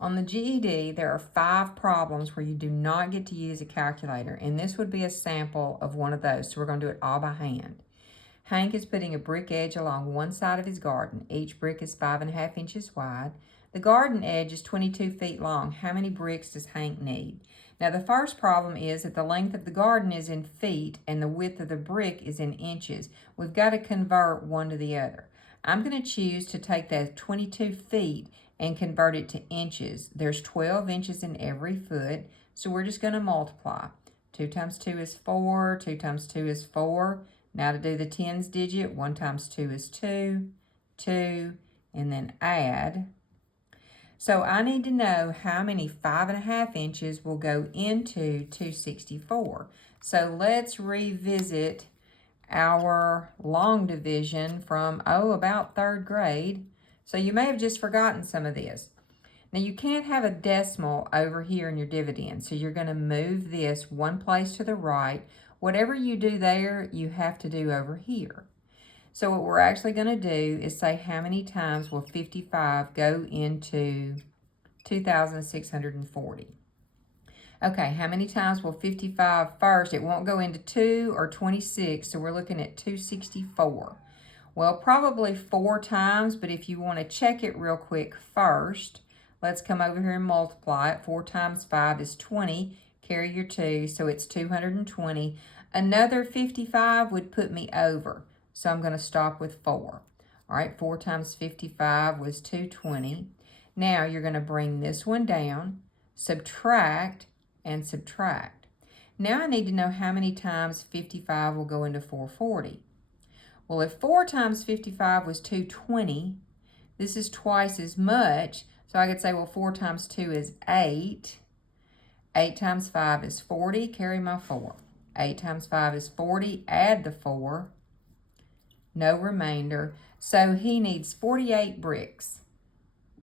On the GED, there are 5 problems where you do not get to use a calculator, and this would be a sample of one of those, so we're going to do it all by hand. Hank is putting a brick edge along one side of his garden. Each brick is 5.5 inches wide. The garden edge is 22 feet long. How many bricks does Hank need? Now, the first problem is that the length of the garden is in feet and the width of the brick is in inches. We've got to convert one to the other. I'm going to choose to take that 22 feet and convert it to inches. There's 12 inches in every foot, so we're just going to multiply. 2 times 2 is 4, 2 times 2 is 4. Now to do the tens digit, 1 times 2 is 2, 2, and then add. So I need to know how many 5.5 inches will go into 264. So let's revisit our long division from, about 3rd grade. So you may have just forgotten some of this. Now you can't have a decimal over here in your dividend, so you're going to move this one place to the right. Whatever you do there, you have to do over here. So what we're actually going to do is say how many times will 55 go into 2,640. Okay, how many times will 55 first? It won't go into 2 or 26, so we're looking at 264. Well, probably 4 times, but if you want to check it real quick first, let's come over here and multiply it. 4 times 5 is 20. Carry your 2, so it's 220. Another 55 would put me over, so I'm going to stop with 4. All right, 4 times 55 was 220. Now you're going to bring this one down, subtract, and subtract. Now I need to know how many times 55 will go into 440. Well, if 4 times 55 was 220, this is twice as much, so I could say, well, 4 times 2 is 8. 8 times 5 is 40, carry my 4. 8 times 5 is 40, add the 4, no remainder. So he needs 48 bricks.